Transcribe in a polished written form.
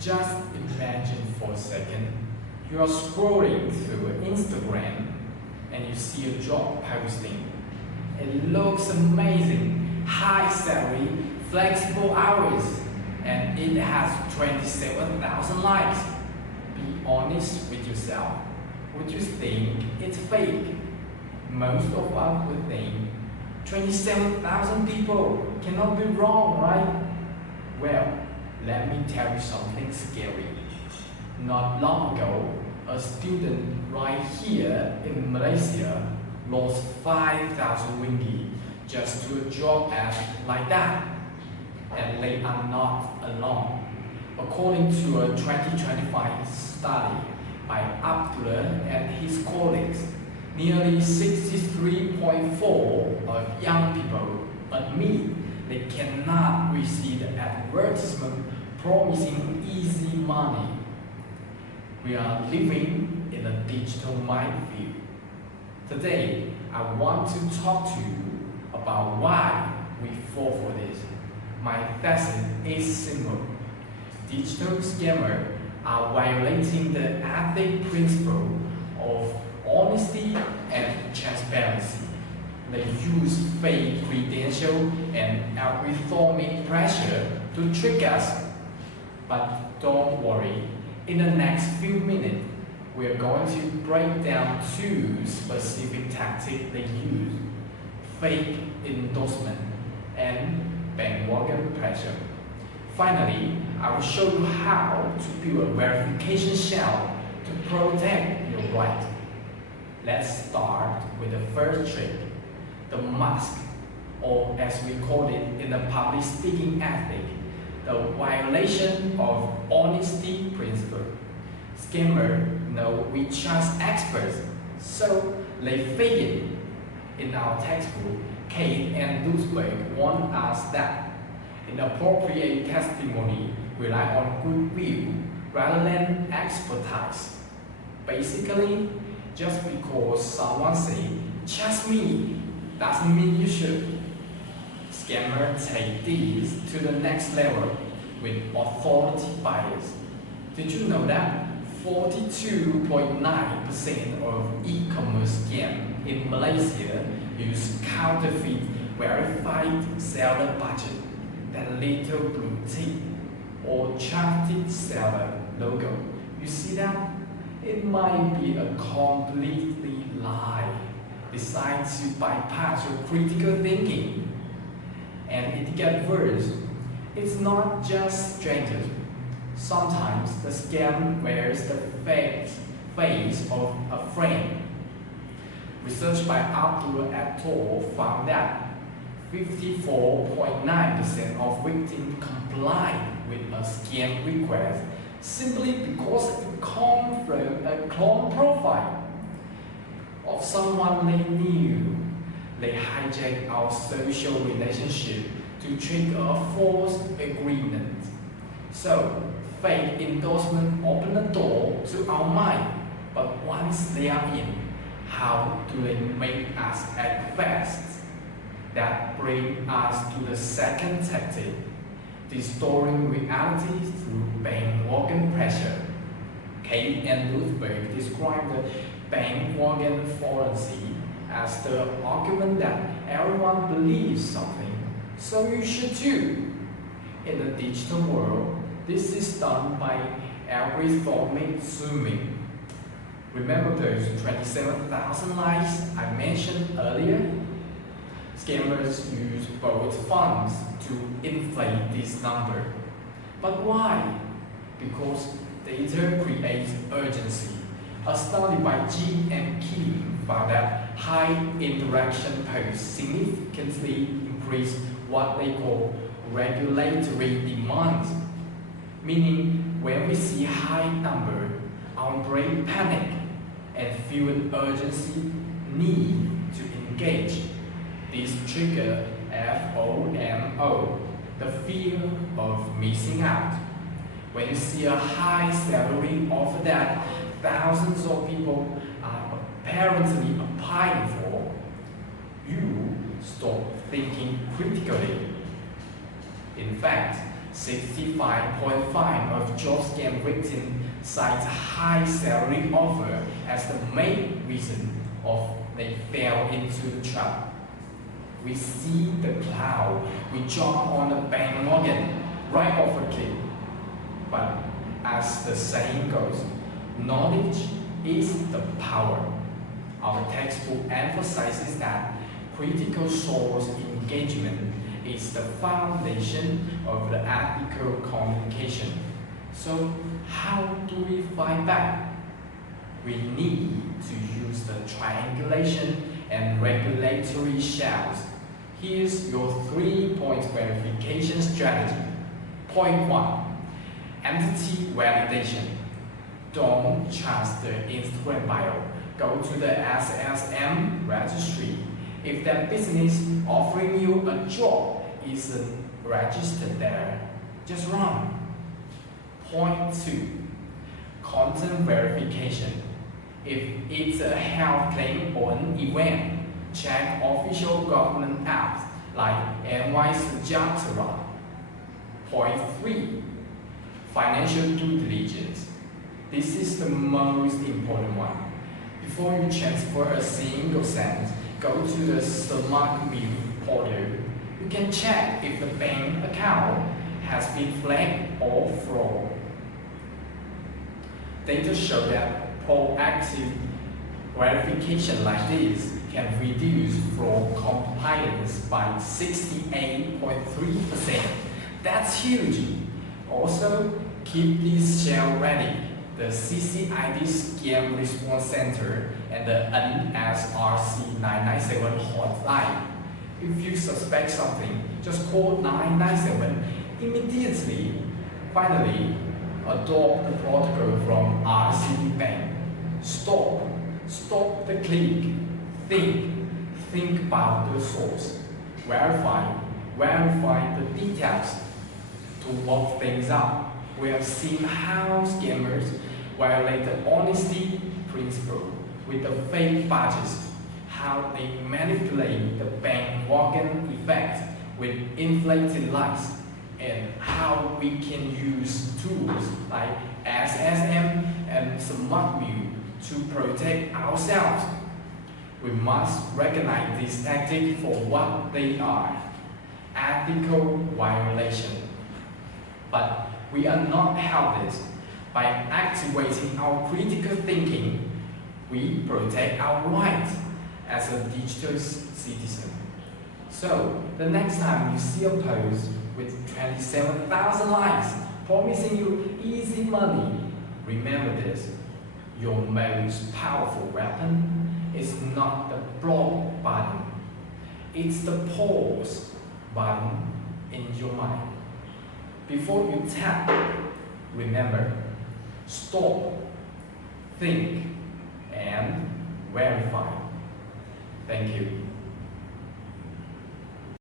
Just imagine for a second, you are scrolling through Instagram and you see a job posting. It looks amazing, high salary, flexible hours, and it has 27,000 likes. Be honest with yourself. Would you think it's fake? Most of us would think 27,000 people cannot be wrong, right? Well, let me tell you something scary. Not long ago, a student right here in Malaysia lost 5,000 ringgit just to a job ad like that. And they are not alone. According to a 2025 study by Abdullah and his colleagues, nearly 63.4% of young people admit they cannot receive the advertisement promising easy money. We are living in a digital minefield. Today, I want to talk to you about why we fall for this. My thesis is simple. Digital scammers are violating the ethical principle of honesty and transparency. They use fake credentials and algorithmic pressure to trick us. But don't worry, in the next few minutes, we are going to break down two specific tactics they use: fake endorsement and bandwagon pressure. Finally, I will show you how to build a verification shell to protect your right. Let's start with the first trick, the mask, or as we call it in the public speaking ethic, the violation of honesty principle. Scammers know we trust experts, so they fake it. In our textbook, Kate and Duisberg warn us that inappropriate testimony rely on goodwill rather than expertise. Basically, just because someone says, "Trust me," doesn't mean you should. Scammers take this to the next level with authority bias. Did you know that 42.9% of e-commerce scams in Malaysia use counterfeit verified seller budget, that little blue tick or trusted seller logo? You see that? It might be a completely lie designed to bypass your critical thinking. And it gets worse. It's not just strangers. Sometimes the scam wears the face of a friend. Research by Abdul et al. Found that 54.9% of victims comply with a scam request simply because it comes from a clone profile of someone they knew. They hijack our social relationship to trigger a false agreement. So, fake endorsement open the door to our mind, but once they are in, how do they make us act fast? That brings us to the second tactic, distorting reality through bandwagon pressure. Kate and Duisberg describe the bandwagon fallacy as the argument that everyone believes something, so you should too. In the digital world, this is done by algorithmic zooming. Remember those 27,000 likes I mentioned earlier? Scammers use borrowed funds to inflate this number. But why? Because data creates urgency. A study by G and Kim found that high interaction posts significantly increase what they call regulatory demands. Meaning, when we see high number, our brain panic and feel an urgency need to engage. This trigger FOMO, the fear of missing out. When you see a high salary offer that thousands of people are apparently applying for, you stop thinking critically. In fact, 65.5% of job scam victims cite high salary offer as the main reason of they fell into the trap. We see the cloud, we jump on the bandwagon right off a cliff. But as the saying goes, knowledge is the power. Our textbook emphasizes that critical source engagement is the foundation of the ethical communication. So how do we fight back? We need to use the triangulation and regulatory shells. Here's your 3-point verification strategy. Point 1. Entity validation. Don't trust the Instagram bio. Go to the SSM registry. If that business offering you a job isn't registered there, just run. Point 2. Content verification. If it's a health claim or an event, check official government apps like NY Sejahtera. Point 3. Financial due diligence. This is the most important one. Before you transfer a single cent, go to the SmartView portal. You can check if the bank account has been flagged or fraud. Data show that proactive verification like this can reduce fraud compliance by 68.3%. That's huge. Also, keep this shell ready. The CCID Scam Response Center and the NSRC 997 hotline. If you suspect something, just call 997 immediately. Finally, adopt the protocol from RCB Bank. Stop the click. Think about the source. Verify the details. To work things out, we have seen how scammers violate the honesty principle with the fake badges, how they manipulate the bandwagon effect with inflated likes, and how we can use tools like SSM and SmartView to protect ourselves. We must recognize these tactics for what they are: ethical violation. But we are not helpless. By activating our critical thinking, we protect our rights as a digital citizen. So, the next time you see a post with 27,000 likes promising you easy money, remember this: your most powerful weapon is not the block button, it's the pause button in your mind. Before you tap, remember, stop, think, and verify. Thank you.